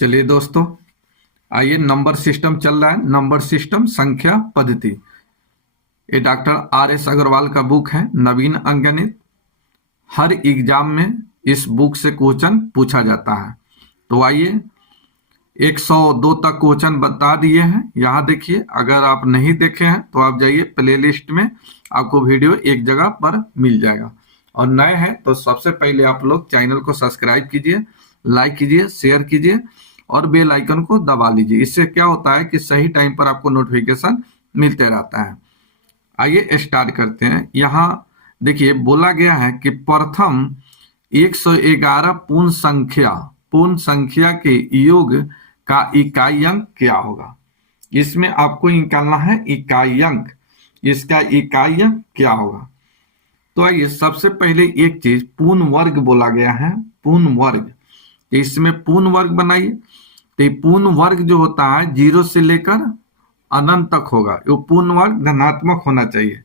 चलिए दोस्तों, आइए नंबर सिस्टम चल रहा है। नंबर सिस्टम संख्या पद्धति, ये डॉक्टर R.S. अग्रवाल का बुक है, नवीन अंकगणित। हर एग्जाम में इस बुक से क्वेश्चन पूछा जाता है। तो आइए 102 तक क्वेश्चन बता दिए हैं। यहाँ देखिए, अगर आप नहीं देखे हैं तो आप जाइए प्लेलिस्ट में, आपको वीडियो एक जगह पर मिल जाएगा। और नए हैं तो सबसे पहले आप लोग चैनल को सब्सक्राइब कीजिए, लाइक कीजिए, शेयर कीजिए और बेल आइकन को दबा लीजिए। इससे क्या होता है कि सही टाइम पर आपको नोटिफिकेशन मिलते रहता है। आइए स्टार्ट करते हैं। यहाँ देखिए बोला गया है कि प्रथम 111 पूर्ण संख्या के योग का इकाई अंक क्या होगा। इसमें आपको निकालना है इकाई अंक। इसका इकाई अंक क्या होगा। तो आइए सबसे पहले एक चीज, पूर्ण वर्ग बोला गया है, पूर्ण वर्ग। इसमें पूर्ण वर्ग बनाइए। तो पूर्ण वर्ग जो होता है 0 से लेकर अनंत तक होगा। ये पूर्ण वर्ग धनात्मक होना चाहिए।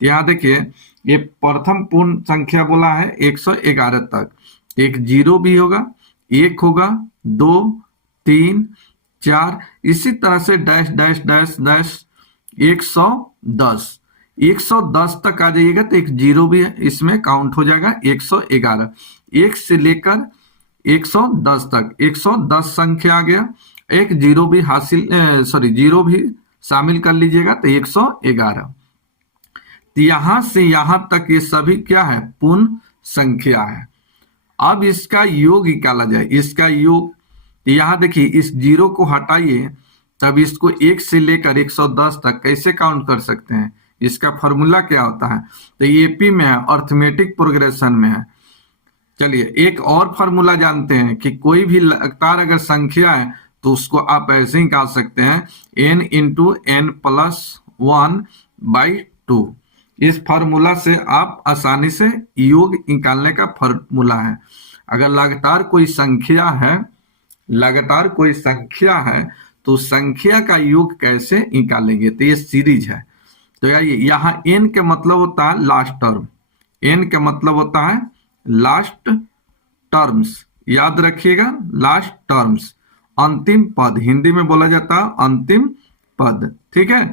यहाँ देखिए, ये प्रथम पूर्ण संख्या बोला है 111 तक। एक 0 भी होगा, 1 होगा, 2, 3, 4, इसी तरह से डैश डैश डैश डैश 110 110 तक आ जाइएगा तो एक 0 भी है, इसमें काउंट हो जाएगा 111। 1 से लेकर 110 तक 110 संख्या आ गया। एक 0 भी जीरो भी शामिल कर लीजिएगा तो 111। तो यहां से यहां तक ये सभी क्या है, पूर्ण संख्या है। अब इसका योग निकाला जाए। इसका योग, यहां देखिए इस 0 को हटाइए, तब इसको 1 से लेकर 110 तक कैसे काउंट कर सकते हैं। इसका फॉर्मूला क्या होता है, तो एपी में है, अर्थमेटिक प्रोग्रेशन में है। चलिए एक और फॉर्मूला जानते हैं कि कोई भी लगातार अगर संख्या है तो उसको आप ऐसे ही निकाल सकते हैं, n इंटू n प्लस 1/2। इस फार्मूला से आप आसानी से योग निकालने का फार्मूला है। अगर लगातार कोई संख्या है तो संख्या का योग कैसे निकालेंगे, तो ये सीरीज है। तो यहाँ n के मतलब होता है लास्ट टर्म, n के मतलब होता है लास्ट टर्म्स, याद रखिएगा, लास्ट टर्म्स, अंतिम पद हिंदी में बोला जाता है अंतिम पद। ठीक है,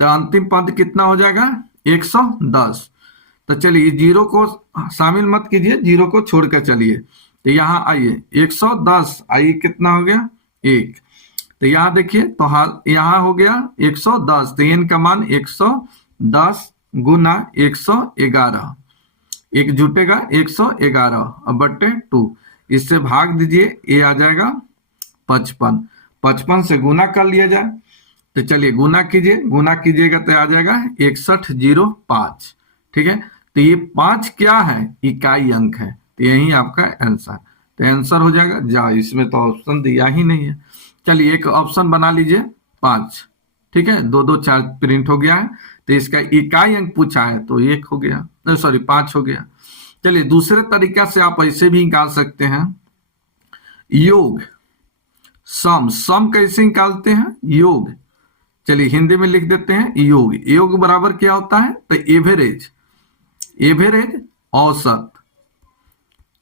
तो अंतिम पद कितना हो जाएगा 110। तो चलिए 0 को शामिल मत कीजिए, 0 को छोड़कर चलिए। तो यहाँ आइए 110, आइए कितना हो गया 1। तो यहाँ देखिए, तो यहाँ हो गया 110, तो n का मान 110 गुना 111, एक जुटेगा 111 और बट्टे 2, इससे भाग दीजिए, ये आ जाएगा 55। 55 से गुना कर लिया जाए, तो चलिए गुना कीजिएगा तो आ जाएगा 6105। ठीक है, तो ये 5 क्या है, इकाई अंक है। तो यही आपका आंसर, तो आंसर हो जाएगा जा। इसमें तो ऑप्शन दिया ही नहीं है। चलिए एक ऑप्शन बना लीजिए 5। ठीक है, 2 2 4 प्रिंट हो गया है। तो इसका इकाई अंक पूछा है तो 1 हो गया, 5 हो गया। चलिए दूसरे तरीका से आप ऐसे भी निकाल सकते हैं, योग सम कैसे निकालते हैं योग। चलिए हिंदी में लिख देते हैं, योग बराबर क्या होता है, तो एवरेज औसत।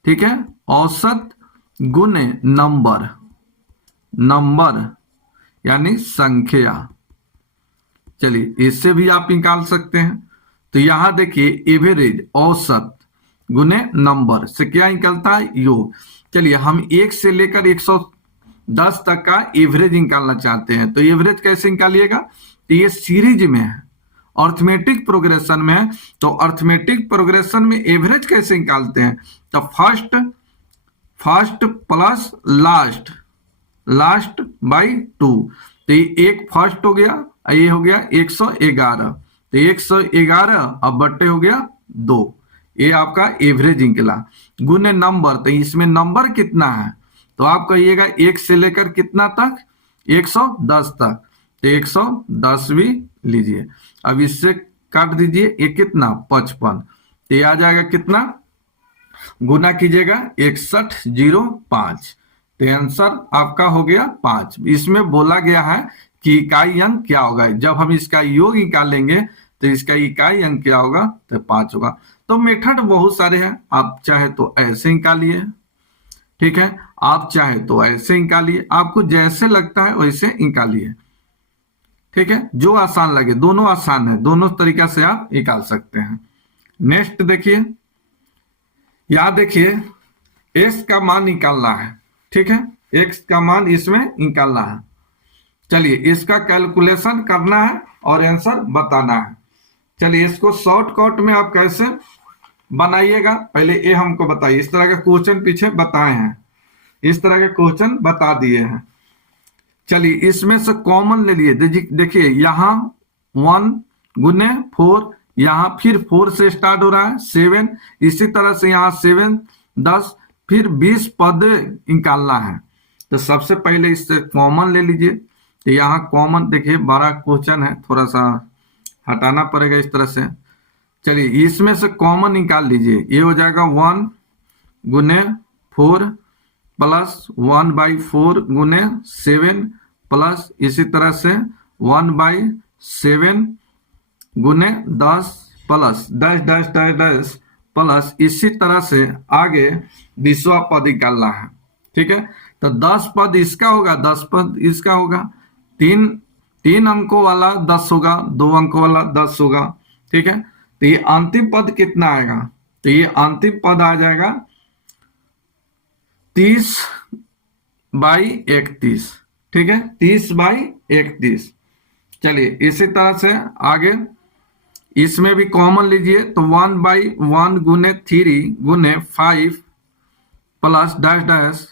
ठीक है, औसत गुने नंबर यानी संख्या। चलिए इससे भी आप निकाल सकते हैं। तो यहां देखिए एवरेज औसत गुने नंबर से क्या निकलता है, योग। चलिए हम 1 से लेकर 110 तक का एवरेज निकालना चाहते हैं, तो एवरेज कैसे निकालिएगा, तो ये सीरीज में है, अर्थमेटिक प्रोग्रेशन में है। तो अर्थमेटिक प्रोग्रेशन में एवरेज कैसे निकालते हैं, तो फर्स्ट प्लस लास्ट बाई 2। तो ये एक फर्स्ट हो गया, ये हो गया 111, तो 111 अब बट्टे हो गया 2, ये आपका एवरेज निकला, गुने नंबर। तो इसमें नंबर कितना है, तो आप कहिएगा 1 से लेकर कितना तक, 110 तक, तो 110 भी लीजिए। अब इससे काट दीजिए, ये कितना 55, तो ये आ जाएगा कितना, गुना कीजिएगा 6105, तो आंसर आपका हो गया 5। इसमें बोला गया है कि इकाई अंक क्या होगा। जब हम इसका योग निकालेंगे तो इसका इकाई अंक क्या होगा, तो 5 होगा। तो मेथड बहुत सारे हैं, आप चाहे तो ऐसे निकालिए, ठीक है, आप चाहे तो ऐसे निकालिए, आपको जैसे लगता है वैसे निकालिए। ठीक है, जो आसान लगे, दोनों आसान है, दोनों तरीका से आप निकाल सकते हैं। नेक्स्ट देखिए, यहां देखिए एक्स का मान निकालना है। ठीक है, एक्स का मान इसमें निकालना है। चलिए इसका कैलकुलेशन करना है और आंसर बताना है। चलिए इसको शॉर्टकट में आप कैसे बनाइएगा पहले ये हमको बताइए। इस तरह के क्वेश्चन पीछे बताए हैं, इस तरह के क्वेश्चन बता दिए हैं। चलिए इसमें से कॉमन ले लिए, देखिए यहाँ 1 गुने 4, यहाँ फिर 4 से स्टार्ट हो रहा है 7, इसी तरह से यहाँ 7 10 फिर 20 पद निकालना है। तो सबसे पहले इससे कॉमन ले लीजिए। तो यहाँ कॉमन देखिए बड़ा क्वेश्चन है, थोड़ा सा हटाना पड़ेगा इस तरह से। चलिए इसमें से कॉमन निकाल लीजिए, ये हो जाएगा 1 गुने 4 प्लस 1/4 गुने 7 प्लस इसी तरह से 1/7 गुने 10 plus dash dash dash dash plus इसी तरह से आगे 20वां पद निकालना है। ठीक है, तो 10 पद इसका होगा, 10 पद इसका होगा, तीन अंकों वाला 10 होगा, 2 अंकों वाला 10 होगा। ठीक है, तो ये अंतिम पद कितना आएगा? तो ये अंतिम पद आ जाएगा 30/31। ठीक है, 30/31। चलिए इसी तरह से आगे इसमें भी कॉमन लीजिए, तो 1/1 गुने 3 गुने 5 प्लस डैश डैश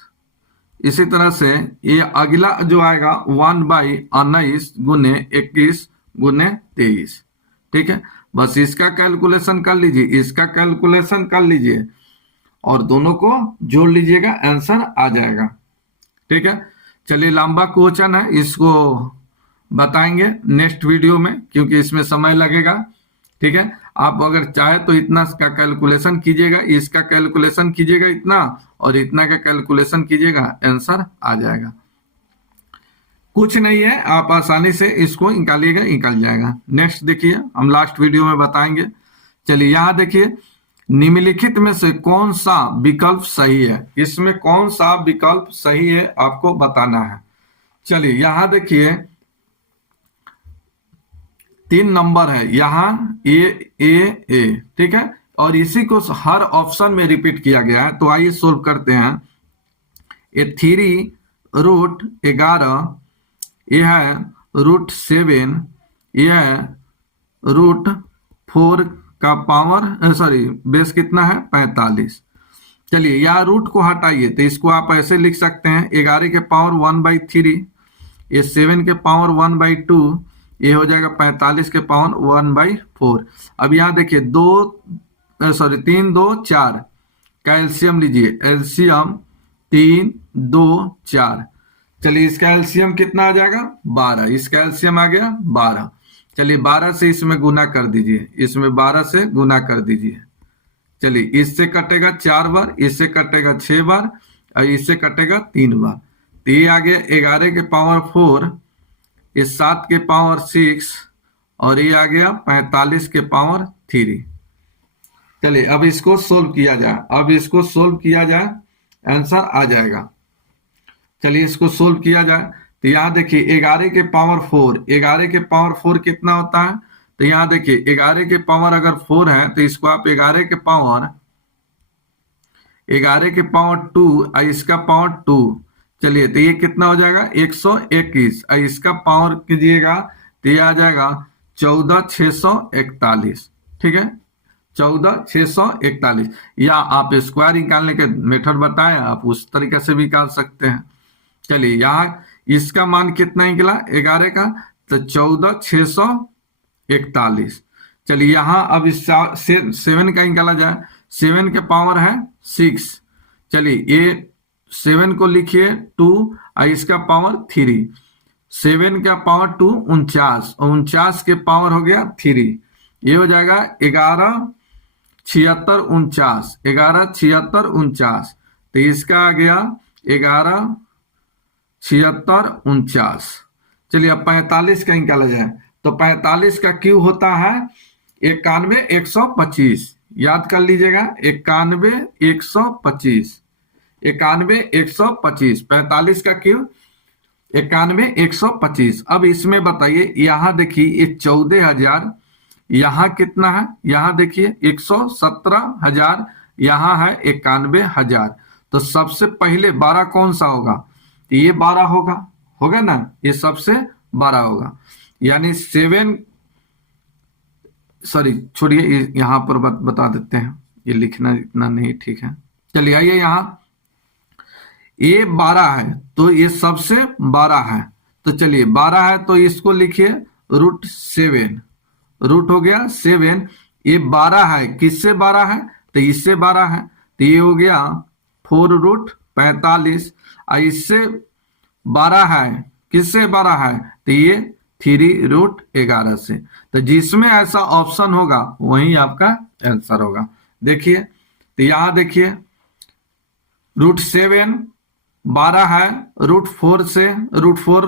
इसी तरह से ये अगला जो आएगा 1/19 गुने 21 गुने 23। ठीक है, बस इसका कैलकुलेशन कर लीजिए, इसका कैलकुलेशन कर लीजिए और दोनों को जोड़ लीजिएगा, आंसर आ जाएगा। ठीक है, चलिए लंबा क्वेश्चन है, इसको बताएंगे नेक्स्ट वीडियो में क्योंकि इसमें समय लगेगा। ठीक है, आप अगर चाहे तो इतना का कैलकुलेशन कीजिएगा, इसका कैलकुलेशन कीजिएगा इतना और इतना का कैलकुलेशन कीजिएगा, आंसर आ जाएगा। कुछ नहीं है, आप आसानी से इसको निकालिएगा, निकल जाएगा। नेक्स्ट देखिए, हम लास्ट वीडियो में बताएंगे। चलिए यहाँ देखिए, निम्नलिखित में से कौन सा विकल्प सही है? इसमें कौन सा विकल्प सही है आपको बताना है। चलिए यहाँ देखिए 3 नंबर है, यहाँ ए। ठीक है, और इसी को हर ऑप्शन में रिपीट किया गया है। तो आइए सोल्व करते हैं। ये 3√11, यह है √7, यह है √4 का पावर सॉरी बेस कितना है 45। चलिए यहाँ रूट को हटाइए, तो इसको आप ऐसे लिख सकते हैं 11 के पावर 1/3, ये 7 के पावर 1/2, ये हो जाएगा 45 के पावर 1/4। अब यहाँ देखिए 3 2 4 का एलसीएम लीजिए, एलसीएम 3 2 4। चलिए इसका एलसीएम कितना आ जाएगा 12, इसका एलसीएम आ गया 12। चलिए 12 से इसमें गुना कर दीजिए, इसमें 12 से गुना कर दीजिए। चलिए इससे कटेगा 4 बार, इससे कटेगा 6 बार और इससे कटेगा 3 बार। तो ये आ गया 11 के पावर 4, ये 7 के पावर 6 और ये आ गया 45 के पावर 3। चलिए अब इसको सोल्व किया जाए, अब इसको सोल्व किया जाए, आंसर आ जाएगा। चलिए इसको सोल्व किया जाए। तो यहाँ देखिए 11 के पावर 4, 11 के पावर 4 कितना होता है? तो यहाँ देखिए 11 के पावर अगर 4 है तो इसको आप 11 के पावर 2 और इसका पावर 2। चलिए तो ये कितना हो जाएगा 121 और इसका पावर कीजिएगा तो ये आ जाएगा 14,641। ठीक है, 14,641। या आप स्क्वायर निकालने के मेथड बताएं, आप उस तरीके से भी निकाल सकते हैं। चलिए यहाँ इसका मान कितना निकला 11 का, तो 14,641। चलिए यहाँ अब इस 7 का निकाला जाए, 7 के पावर है 6। चलिए ये 7 को लिखिए 2 और इसका पावर 3, 7 का पावर 2 49 और 49 के पावर हो गया 3, ये हो जाएगा 11 76 49, 11 76 49। तो इसका आ गया 11 76 49। चलिए अब 45 का निकाला जाए, तो 45 का क्यू होता है 91 125। याद कर लीजिएगा 91 125। 91 125, 45 का क्यूब 91 125। अब इसमें बताइए, यहाँ देखिए ये 14,000, यहाँ कितना है, यहाँ देखिए 117,000, यहाँ है 91,000। तो सबसे पहले 12 कौन सा होगा, तो ये 12 होगा ना, ये सबसे 12 होगा। यानी 7, सॉरी छोड़िए, यहाँ पर बता देते हैं, ये लिखना इतना नहीं ठीक है। चलिए आइए, यहाँ ये 12 है तो ये सबसे 12 है, तो चलिए 12 है तो इसको लिखिए √7, रूट हो गया 7। ये 12 है, किससे 12 है, तो इससे 12 है, तो ये हो गया 4√45। और इससे 12 है, किससे 12 है, तो ये 3√11 से। तो जिसमें ऐसा ऑप्शन होगा वही आपका आंसर होगा। देखिए, तो यहां देखिए √7 12 है, √4 से √4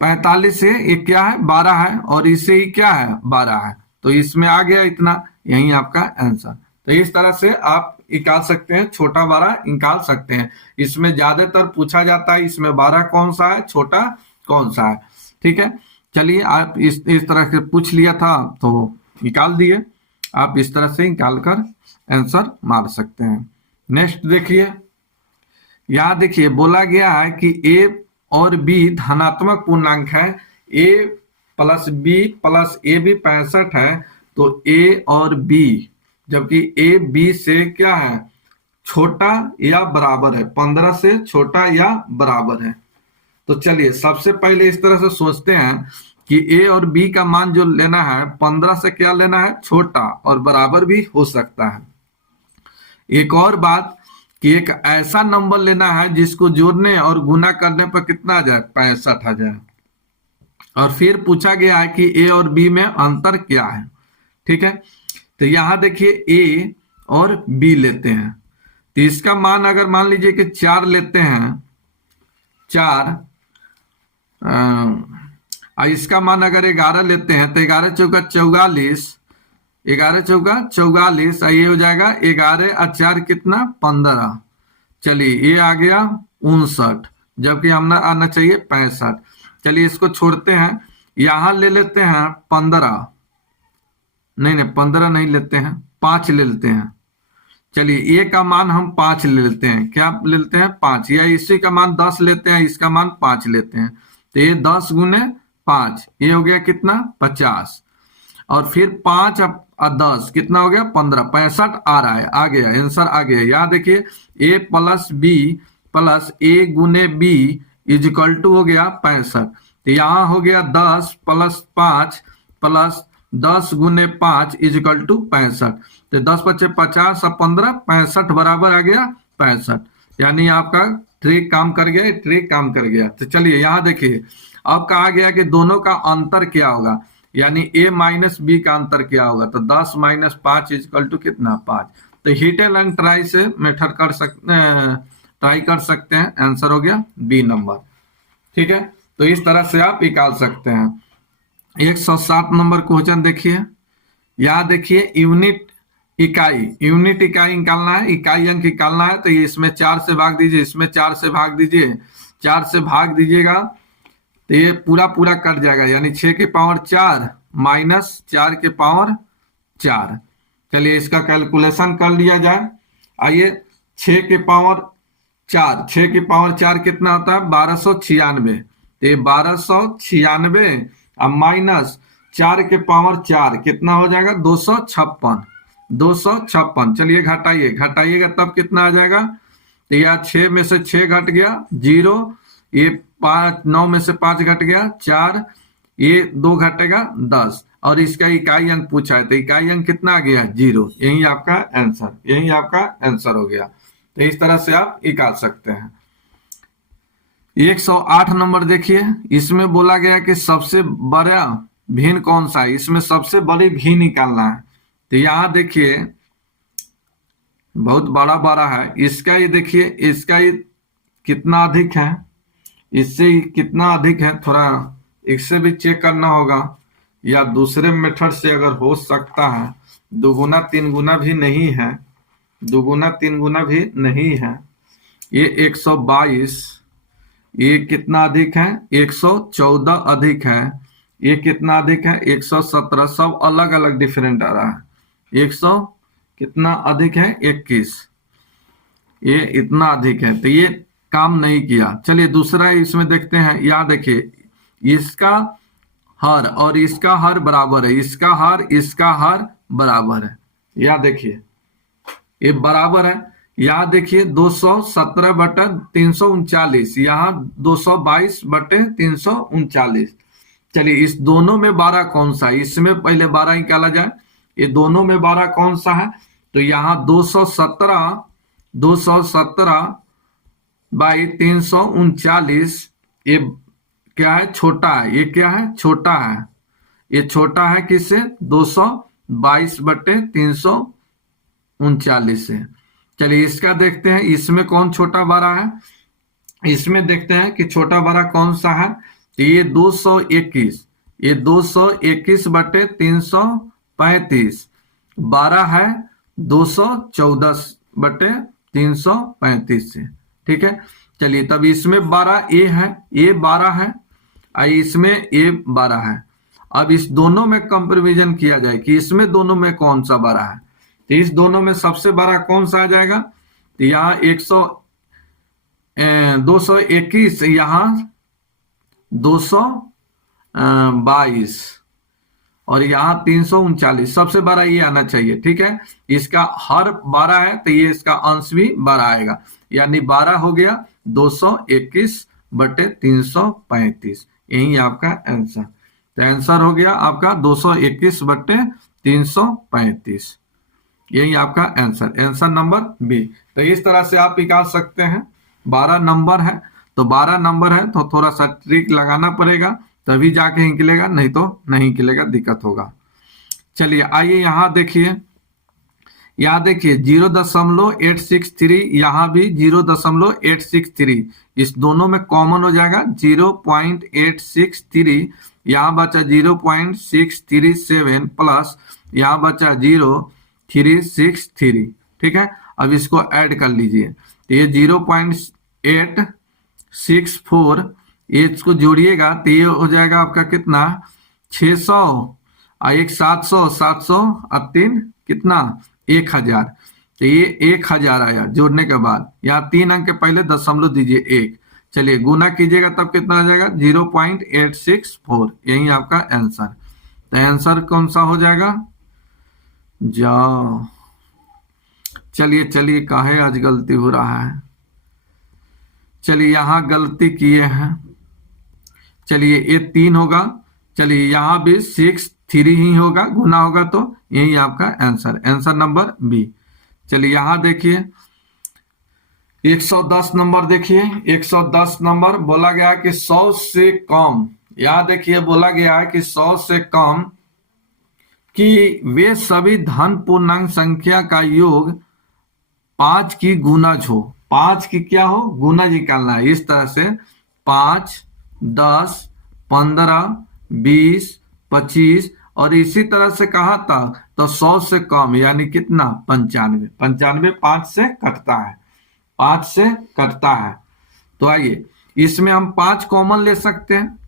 45 से ये क्या है 12 है, और इससे ही क्या है 12 है, तो इसमें आ गया इतना, यही आपका आंसर। तो इस तरह से आप निकाल सकते हैं, छोटा 12 निकाल सकते हैं। इसमें ज्यादातर पूछा जाता है इसमें 12 कौन सा है, छोटा कौन सा है। ठीक है, चलिए आप इस तरह से पूछ लिया था तो निकाल दिए, आप इस तरह से निकाल कर आंसर मार सकते हैं। नेक्स्ट देखिए, यहां देखिए बोला गया है कि ए और बी धनात्मक पूर्णांक है, a + b + a भी 65 है, तो a और b, जबकि a b से क्या है, छोटा या बराबर है, 15 से छोटा या बराबर है। तो चलिए सबसे पहले इस तरह से सोचते हैं कि a और b का मान जो लेना है 15 से क्या लेना है, छोटा, और बराबर भी हो सकता है। एक और बात कि एक ऐसा नंबर लेना है जिसको जोड़ने और गुना करने पर कितना आ जाए, 65 आ जाए। और फिर पूछा गया है कि ए और बी में अंतर क्या है। ठीक है, तो यहां देखिए ए और बी लेते हैं, तो इसका मान अगर मान लीजिए कि 4 लेते हैं, 4, इसका मान अगर 11 लेते हैं, तो 11 चौका 44, 11 चौका 44, ये हो जाएगा 11 और 4 कितना 15। चलिए ये आ गया 59, जबकि हमने आना चाहिए 65। चलिए इसको छोड़ते हैं, यहां ले लेते हैं 15, नहीं 15 नहीं लेते हैं, 5 ले लेते हैं। चलिए ए का मान हम 5 ले लेते हैं, क्या ले लेते हैं 5, या इसी का मान 10 लेते हैं, इसका मान 5 लेते हैं, तो ये 10 × 5, ये हो गया कितना 50। और फिर 5 और 10 कितना हो गया 15, 65 आ रहा है, आ गया आंसर, आ गया। यहाँ देखिए a + b + a × b = हो गया 65, तो यहाँ हो गया 10 + 5 + 10 × 5 = 65, तो 10 × 5 = 50 और 15 65 बराबर आ गया 65। यानी आपका ट्रिक काम कर गया, ट्रिक काम कर गया। तो चलिए यहाँ देखिए, अब कहा गया कि दोनों का अंतर क्या होगा, यानी a - b का अंतर क्या होगा, तो 10 - 5 = कितना 5। तो हिट एंड ट्राई से मेथड कर सकते, ट्राई कर सकते हैं, आंसर हो गया बी नंबर। ठीक है, तो इस तरह से आप निकाल सकते हैं। 107 नंबर क्वेश्चन देखिए, यहाँ देखिए यूनिट इकाई निकालना है, इकाई अंक निकालना है, तो ये इसमें 4 से भाग दीजिए, इसमें 4 से भाग दीजिए, 4 से भाग दीजिएगा तो ये पूरा कट जाएगा, यानी 6 की पावर 4 - 4 की पावर 4। चलिए इसका कैलकुलेशन कर लिया जाए। आइए 6 की पावर 4, 6 की पावर 4 कितना होता है 1296, तो ये 1296 और माइनस 4 के पावर 4 कितना हो जाएगा 256। चलिए घटाइएगा तब कितना आ जाएगा, तो यह 6 में से 6 घट गया 0, ये 5, 9 में से 5 घट गया 4, ये 2 घटेगा 10, और इसका इकाई अंक पूछा है, तो इकाई अंक कितना आ गया 0। यही आपका आंसर हो गया। तो इस तरह से आप निकाल सकते हैं। 108 नंबर देखिए, इसमें बोला गया कि सबसे बड़ा भिन्न कौन सा है, इसमें सबसे बड़ी भिन्न निकालना है। तो यहाँ देखिए बहुत बड़ा है, इसका ये देखिए, इसका ये कितना अधिक है, इससे कितना अधिक है, थोड़ा इससे भी चेक करना होगा, या दूसरे मेथड से अगर हो सकता है, 2 गुना 3 गुना भी नहीं है, दुगुना तीन गुना भी नहीं है। ये 122, ये कितना अधिक है? 114 अधिक है। ये कितना अधिक है? 117। सब अलग अलग डिफरेंट आ रहा है। 100 कितना अधिक है? 21। ये इतना अधिक है, तो ये काम नहीं किया। चलिए दूसरा इसमें देखते हैं। यहाँ देखिए, इसका हर और इसका हर बराबर है, इसका हर बराबर है। यहाँ देखिए ये बराबर है। यहाँ देखिए 217/339, यहाँ 222/339। चलिए इस दोनों में 12 कौन सा है? इसमें पहले 12 निकाला जाए। ये दोनों में 12 कौन सा है? तो यहाँ 217/339, ये क्या है? छोटा है। ये क्या है? छोटा है। ये छोटा है किससे? 222/339 से। चलिए इसका देखते हैं, इसमें कौन छोटा बड़ा है? इसमें देखते हैं कि छोटा बड़ा कौन सा है। तो ये 221, ये 221/335 12 है 214/335 से। ठीक है, चलिए तब इसमें 12 ए है, ये 12 है, इसमें ये 12 है। अब इस दोनों में कंपेरिजन किया जाए कि इसमें दोनों में कौन सा बड़ा है। तो इस दोनों में सबसे बड़ा कौन सा आ जाएगा? तो यहाँ 221, यहाँ 222 और यहाँ 339। सबसे बड़ा ये आना चाहिए। ठीक है, इसका हर 12 है तो ये इसका अंश भी 12 आएगा, यानी 12 हो गया 221/335। यही आपका आंसर। तो आंसर हो गया आपका 221/335। यही आपका आंसर, आंसर नंबर बी। तो इस तरह से आप निकाल सकते हैं। 12 नंबर है तो 12 नंबर है तो थोड़ा सा ट्रिक लगाना पड़ेगा, तभी जाके निकलेगा, नहीं तो नहीं निकलेगा, दिक्कत होगा। चलिए आइए यहाँ देखिए, यहाँ देखिए 0.863, यहाँ भी 0.863। इस दोनों में कॉमन हो जाएगा 0.863। यहाँ बचा 0.637 प्लस यहाँ बचा 0.363। ठीक है, अब इसको ऐड कर लीजिए। तो ये 0.864, ये इसको जोड़िएगा तो ये हो जाएगा आपका कितना? 600 और एक 700, 700 और 3 कितना? 1000। तो ये 1000 आया जोड़ने के बाद। यहाँ 3 अंक के पहले दशमलव दीजिए 1। चलिए गुना कीजिएगा तब कितना आ जाएगा? 0.864। यही आपका आंसर। तो आंसर कौन सा हो जाएगा? जाओ, चलिए चलिए, काहे आज गलती हो रहा है? चलिए यहाँ गलती किए हैं। चलिए ये 3 होगा। चलिए यहाँ भी 6 ही होगा, गुना होगा तो यही आपका आंसर, आंसर नंबर बी। चलिए यहाँ देखिए 110 नंबर देखिए। 110 नंबर बोला गया कि 100 से कम, यहाँ देखिए बोला गया है कि 100 से कम कि वे सभी धन पूर्णांक संख्या का योग 5 की गुणज हो। 5 की क्या हो? गुणज निकालना है। इस तरह से 5, 10, 15, 20, 25 और इसी तरह से कहा था तो 100 से कम यानी कितना? 95। 95 5 से कटता है, 5 से कटता है। तो आइए इसमें हम 5 कॉमन ले सकते हैं।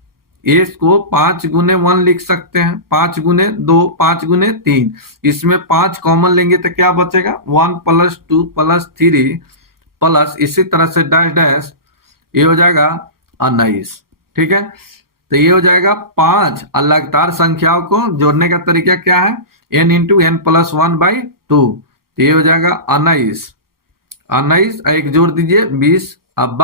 इसको 5 गुने 1 लिख सकते हैं, 5 गुने 2, 5 गुने 3। इसमें 5 कॉमन लेंगे तो क्या बचेगा? 1 + 2 + 3 प्लस इसी तरह से डैश डैश, ये हो जाएगा 19। ठीक है, तो ये हो जाएगा 5। और लगातार संख्याओं को जोड़ने का तरीका क्या है? n × n + 1/2। तो ये हो जाएगा 19। 19 एक जोड़ दीजिए 20 अब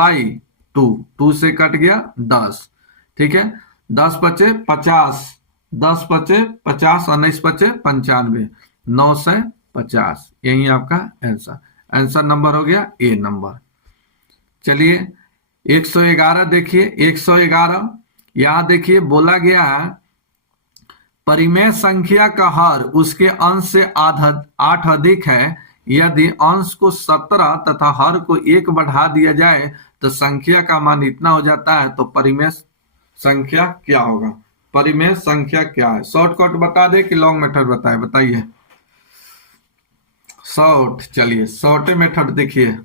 2, 2 से कट गया 10। ठीक है, 10 बचे 50, 10 बचे 50, 19 बचे 95, 9 से 50। यही आपका आंसर, आंसर नंबर हो गया ए नंबर। चलिए 111 देखिए। 111 यहां देखिए बोला गया है परिमेय संख्या का हर उसके अंश से 8 अधिक है। यदि अंश को 17 तथा हर को 1 बढ़ा दिया जाए तो संख्या का मान इतना हो जाता है। तो परिमेय संख्या क्या होगा? परिमेय संख्या क्या है? शॉर्टकट बता दे कि लॉन्ग मेथड बताए? बताइए। शॉर्ट। चलिए शॉर्ट मेथड देखिए,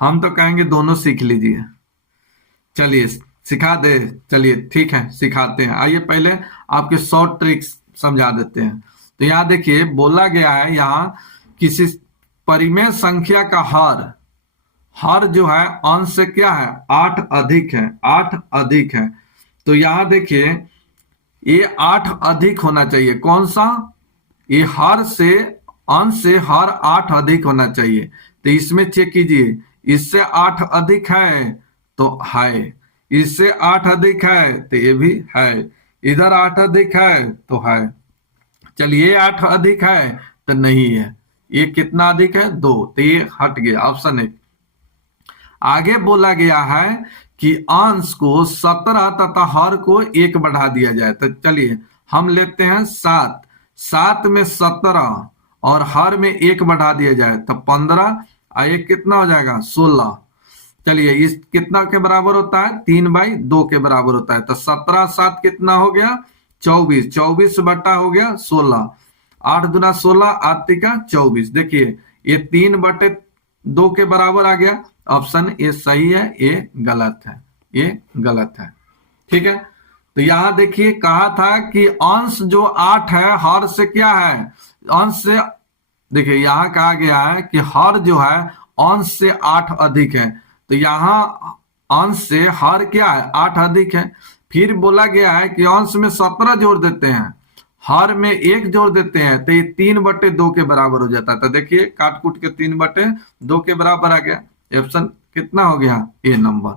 हम तो कहेंगे दोनों सीख लीजिए। चलिए सिखा दे, चलिए ठीक है सिखाते हैं। आइए पहले आपके शॉर्ट ट्रिक्स समझा देते हैं। तो यहाँ देखिए बोला गया है, यहाँ किसी परिमेय संख्या का हर, हर जो है अंश से क्या है 8 अधिक है, 8 अधिक है। तो यहाँ देखिए ये 8 अधिक होना चाहिए, कौन सा, ये हर से, अंश से हर 8 अधिक होना चाहिए। तो इसमें चेक कीजिए, इससे 8 अधिक है तो है, इससे 8 अधिक है तो ये भी है, इधर 8 अधिक है तो है। चलिए 8 अधिक है तो नहीं है, ये कितना अधिक है 2, तो ये हट गया ऑप्शन 1। आगे बोला गया है कि अंश को 17 तथा हर को 1 बढ़ा दिया जाए। तो चलिए हम लेते हैं 7, 7 में 17 और हर में 1 बढ़ा दिया जाए तो 15, और एक कितना हो जाएगा 16। चलिए इस कितना के बराबर होता है 3/2 के बराबर होता है। तो 17 7 कितना हो गया 24, 24 बटा हो गया 16, 8 दूना 16, 8 का 24। देखिए ये 3/2 के बराबर आ गया। ऑप्शन ये सही है, ये गलत है, ये गलत है। ठीक है, तो यहां देखिए कहा था कि अंश जो 8 है हर से क्या है, अंश से, देखिए यहां कहा गया है कि हर जो है अंश से 8 अधिक है। तो यहां अंश से हर क्या है 8 अधिक है। फिर बोला गया है कि अंश में 17 जोड़ देते हैं, हर में 1 जोड़ देते हैं, तो ये 3/2 के बराबर हो जाता है। तो देखिए काट कूट के 3/2 के बराबर आ गया। ऑप्शन कितना हो गया ए नंबर।